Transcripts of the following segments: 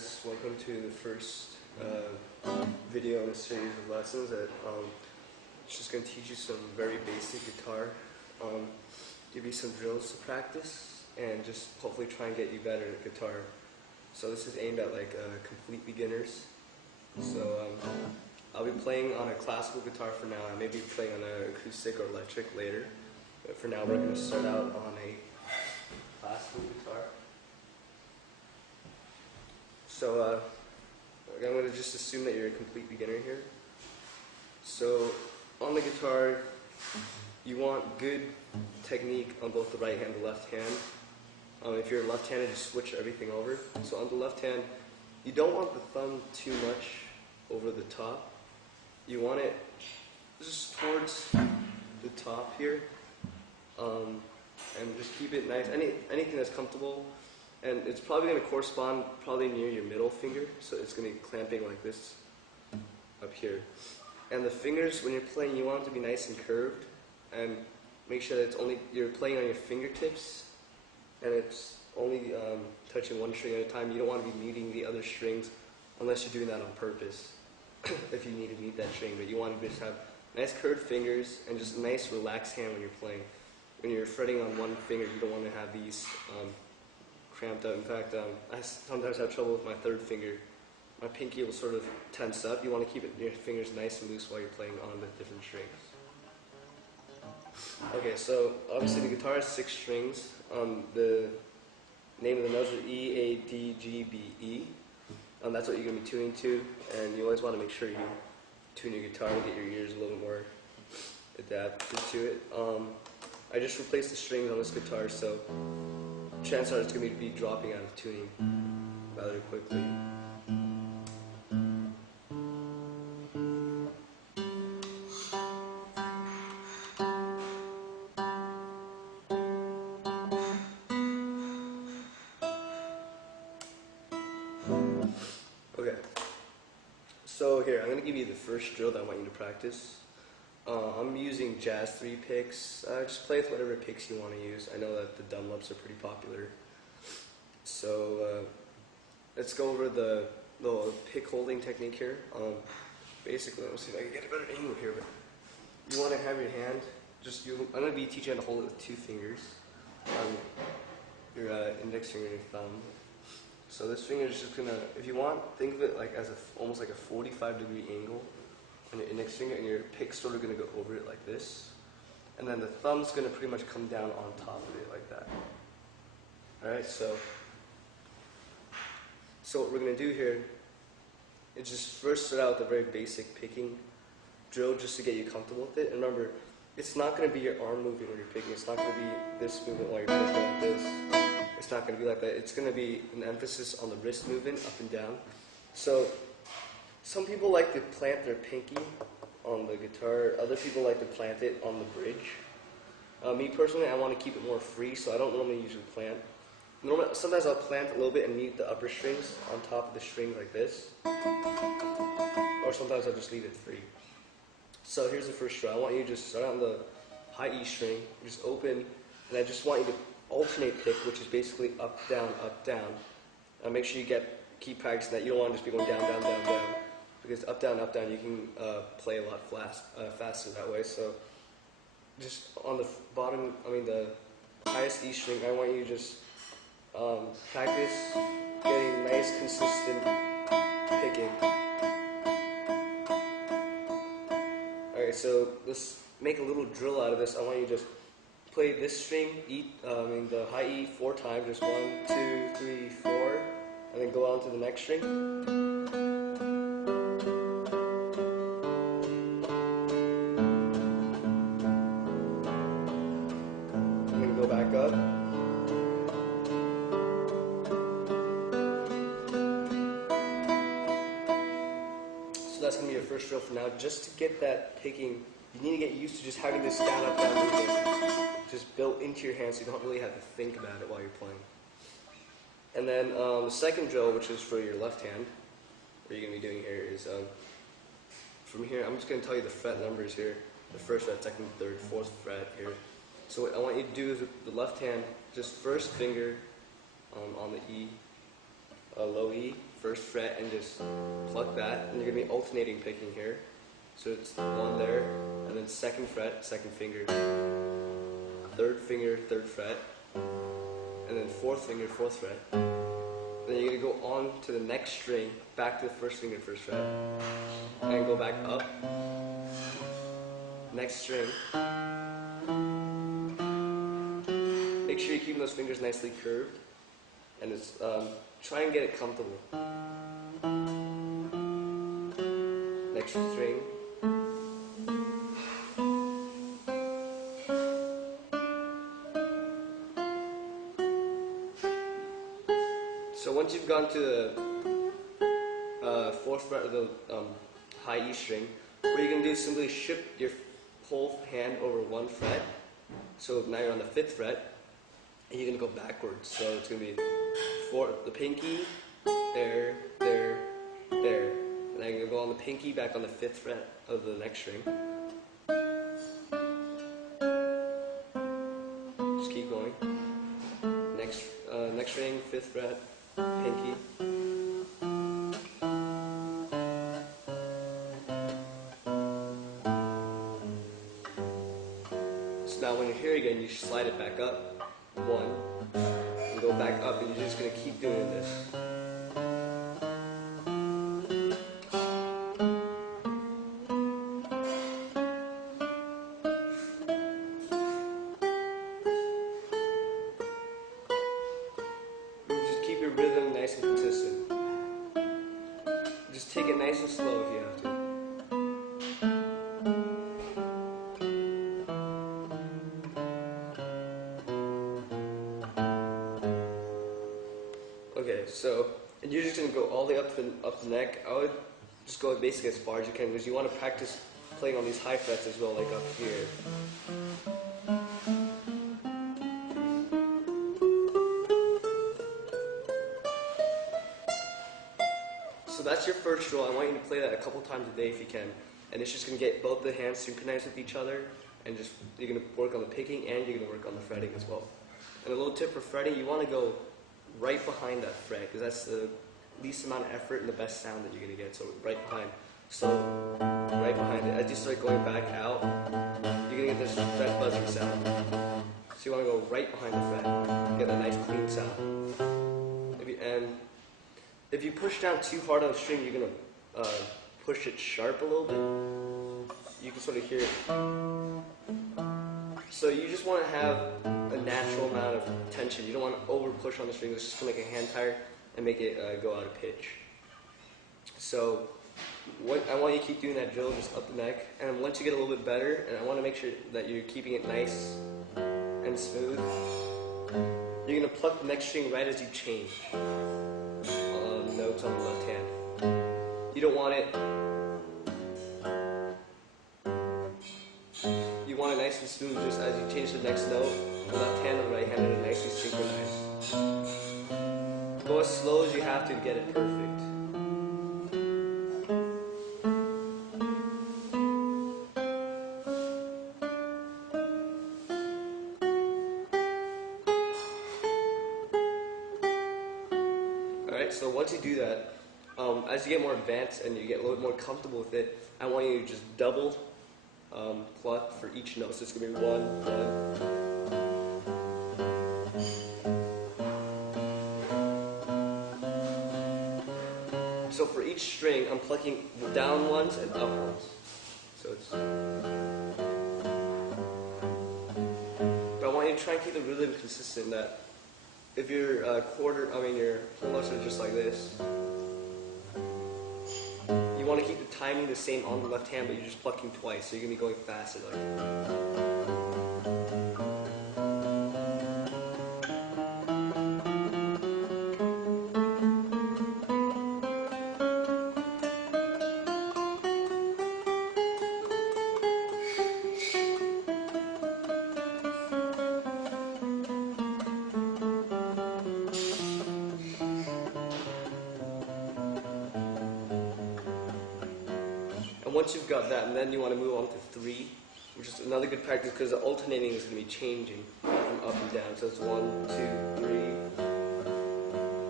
guys, welcome to the first video in a series of lessons that it's just going to teach you some very basic guitar, give you some drills to practice, and just hopefully try and get you better at guitar. So this is aimed at like complete beginners. So I'll be playing on a classical guitar for now. I may be playing on an acoustic or electric later, but for now we're going to start out on a classical guitar. So I'm going to just assume that you're a complete beginner here. So on the guitar, you want good technique on both the right hand and the left hand. If you're left-handed, just switch everything over. So on the left hand, you don't want the thumb too much over the top. You want it just towards the top here, and just keep it nice. Anything that's comfortable. And it's probably going to correspond probably near your middle finger, so it's going to be clamping like this up here. And the fingers, when you're playing, you want them to be nice and curved, and make sure that it's only you're playing on your fingertips, and it's only touching one string at a time. You don't want to be muting the other strings unless you're doing that on purpose. If you need to mute that string, but you want to just have nice curved fingers and just a nice relaxed hand when you're playing. When you're fretting on one finger, you don't want to have these cramped up. In fact, I sometimes have trouble with my third finger. My pinky will sort of tense up. You want to keep your fingers nice and loose while you're playing on the different strings. Okay, so obviously the guitar has 6 strings. The name of the notes are E, A, D, G, B, E. That's what you're going to be tuning to, and you always want to make sure you tune your guitar and get your ears a little more adapted to it. I just replaced the strings on this guitar, so chances are it's going to be dropping out of tuning rather quickly. Okay, so here, I'm going to give you the first drill that I want you to practice. I'm using jazz 3 picks. Just play with whatever picks you want to use. I know that the Dunlops are pretty popular. So let's go over the little pick holding technique here. Basically, let's see if I can get a better angle here. But you want to have your hand, I'm going to be teaching you how to hold it with 2 fingers. Your index finger and your thumb. So this finger is just going to, if you want, think of it like as almost like a 45-degree angle on your index finger, and your pick's sort of going to go over it like this. And then the thumb's going to pretty much come down on top of it like that. Alright, so what we're going to do here is just first start out with a very basic picking drill just to get you comfortable with it. And remember, it's not going to be your arm moving when you're picking. It's not going to be this movement while you're picking like this. It's not going to be like that. It's going to be an emphasis on the wrist movement up and down. So some people like to plant their pinky on the guitar. Other people like to plant it on the bridge. Me personally, I want to keep it more free, so I don't normally usually plant. Sometimes I'll plant a little bit and mute the upper strings on top of the string like this. Or sometimes I'll just leave it free. So here's the first drill. I want you to just start on the high E string, just open, and I just want you to alternate pick, which is basically up, down, make sure you keep practicing that. You don't want to just be going down, down, down, down, because up, down, you can play a lot faster that way. So just on the bottom, the highest E string, I want you to just practice getting nice, consistent picking. Alright, so let's make a little drill out of this. I want you to just play this string, the high E 4 times, just 1, 2, 3, 4, and then go on to the next string. And then go back up. So that's going to be your first drill for now. Just to get that picking, you need to get used to just having this down, up, down movement just built into your hand, so you don't really have to think about it while you're playing. And then the second drill, which is for your left hand, what you're going to be doing here is, from here, I'm just going to tell you the fret numbers here. The first fret, second, third, fourth fret here. So what I want you to do is with the left hand, just first finger on the E, low E, first fret and just pluck that, and you're going to be alternating picking here. So it's one there, and then second fret, second finger, third finger, third fret, and then fourth finger, fourth fret. Then you're going to go on to the next string, back to the first finger, first fret, and go back up, next string. Make sure you're keeping those fingers nicely curved, and it's, try and get it comfortable. Next string. So once you've gone to the fourth fret of the high E string, what you're going to do is simply shift your whole hand over one fret. So now you're on the fifth fret, and you're going to go backwards. So it's going to be the pinky, there, there, there. And then you're going to go on the pinky, back on the fifth fret of the next string. Just keep going. Next string, fifth fret, pinky. So now when you're here again, you slide it back up. One. And go back up, and you're just going to keep doing this. Just keep your rhythm nice and consistent. Just take it nice and slow if you have to. Okay, so, and you're just going to go all the way up the neck. I would just go basically as far as you can, because you want to practice playing on these high frets as well, like up here. So that's your first drill. I want you to play that a couple times a day if you can. And it's just going to get both the hands synchronized with each other, and just you're going to work on the picking and you're going to work on the fretting as well. And a little tip for fretting, you want to go right behind that fret, because that's the least amount of effort and the best sound that you're going to get. So right behind. So right behind it. As you start going back out, you're going to get this fret buzzing sound. So you want to go right behind the fret, get a nice clean sound. If you push down too hard on the string, you're going to push it sharp a little bit. You can sort of hear it. So you just want to have a natural amount of tension. You don't want to over push on the string. It's just going to make a hand tire and make it go out of pitch. So I want you to keep doing that drill just up the neck. And once you get a little bit better, and I want to make sure that you're keeping it nice and smooth, you're going to pluck the next string right as you change notes on the left hand. You don't want it. You want it nice and smooth just as you change the next note. The left hand and the right hand are nicely synchronized. Go as slow as you have to get it perfect. Alright, so once you do that, as you get more advanced and you get a little bit more comfortable with it, I want you to just double pluck for each note. So it's going to be 1, 1. So for each string, I'm plucking down ones and up ones. So it's. But I want you to try and keep the rhythm consistent. That if your your whole notes are just like this, you want to keep the timing the same on the left hand, but you're just plucking twice, so you're going to be going faster. And once you've got that, and then you want to move on to 3, which is another good practice because the alternating is going to be changing from up and down. So it's 1, 2, 3,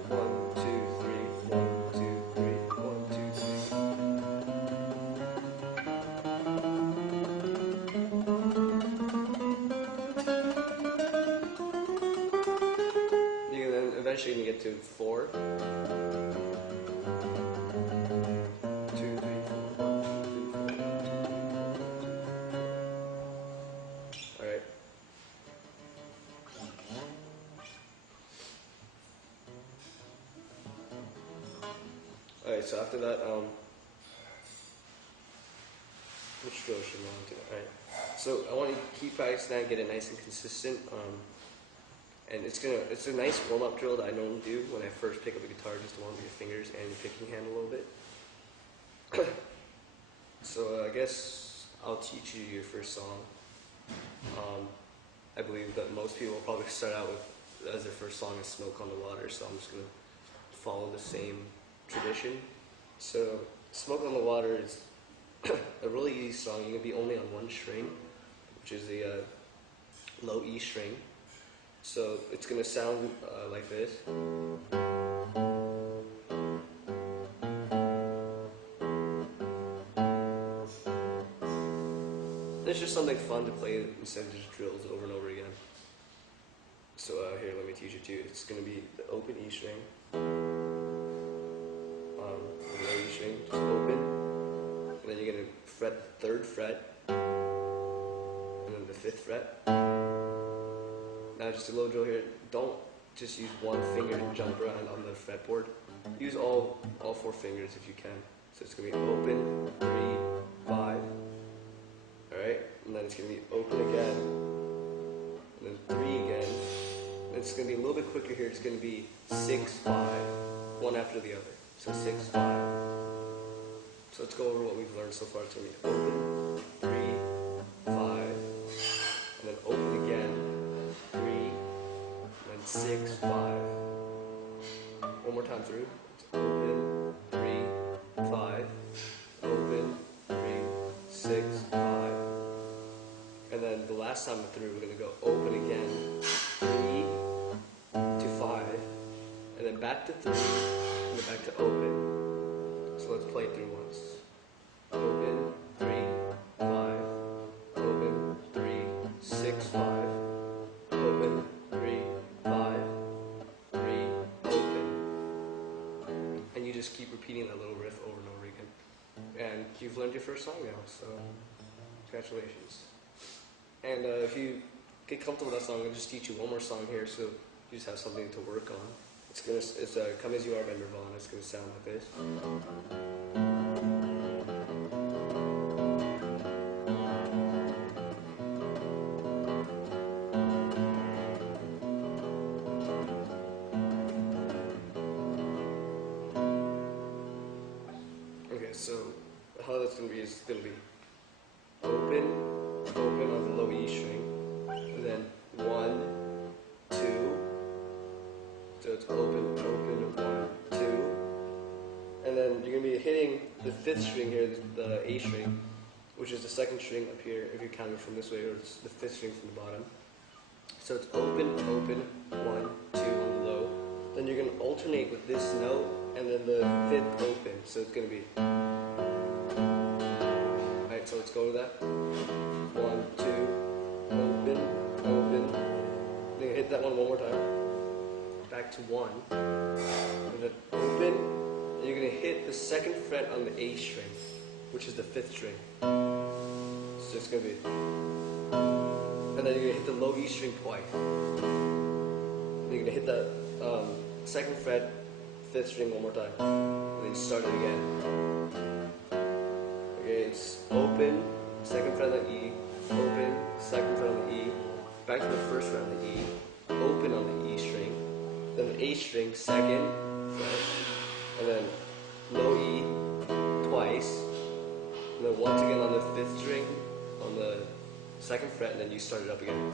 1, 2, 3, 1, 2, eventually gonna get to 4. 2, 3, 4, 1, 2, 3, 4. Alright. Alright, so after that, which drill should I do? Alright. So I want you to keep practicing that, get it nice and consistent. And it's a nice warm-up drill that I normally do when I first pick up a guitar, just to warm up your fingers and your picking hand a little bit. So I guess I'll teach you your first song. I believe that most people will probably start out with, as their first song is Smoke on the Water, so I'm just going to follow the same tradition. So Smoke on the Water is a really easy song. You're going to be only on one string, which is the low E string. So it's going to sound like this. It's just something fun to play instead of just drills over and over again. So here, let me teach it to you. It's going to be the open E string, the low E string, just open, and then you're going to fret the 3rd fret, and then the 5th fret. Now just a little drill here. Don't just use one finger to jump around on the fretboard. Use all 4 fingers if you can. So it's going to be open, 3, 5. Alright? And then it's going to be open again. And then 3 again. And it's going to be a little bit quicker here. It's going to be 6, 5. One after the other. So 6, 5. So let's go over what we've learned so far. It's going to be open, 3, 5. And then open again. 6, 5. One more time through. It's open, 3, 5. Open, 3, 6, 5. And then the last time through, we're going to go open again, 3 to 5. And then back to 3, and then back to open. So let's play it through once. Open, 3, 5. Open, 3, 6, 5. Open, 3, 5, 3, open. And you just keep repeating that little riff over and over again. And you've learned your first song now, so congratulations. And if you get comfortable with that song, I'm going to just teach you one more song here, so you just have something to work on. It's Come As You Are by Nirvana. It's going to sound like this. So how that's going to be is it's going to be open on the low E string, and then 1, 2. So it's open, 1, 2, and then you're going to be hitting the 5th string here, the A string, which is the 2nd string up here if you're counting from this way, or it's the 5th string from the bottom. So it's open, 1, 2 on the low. Then you're going to alternate with this note and then the 5th open. So it's going to be. Alright, so let's go to that. 1, 2, open. Then you hit that one more time. Back to 1. And then open. And you're going to hit the 2nd fret on the A string, which is the 5th string. So it's going to be. And then you're going to hit the low E string twice. And you're going to hit that 2nd fret, 5th string one more time. And then you start it again. Okay, it's open, 2nd fret on the E, open, 2nd fret on the E, back to the 1st fret on the E, open on the E string, then the A string, 2nd fret, and then low E twice, and then once again on the 5th string, on the 2nd fret, and then you start it up again.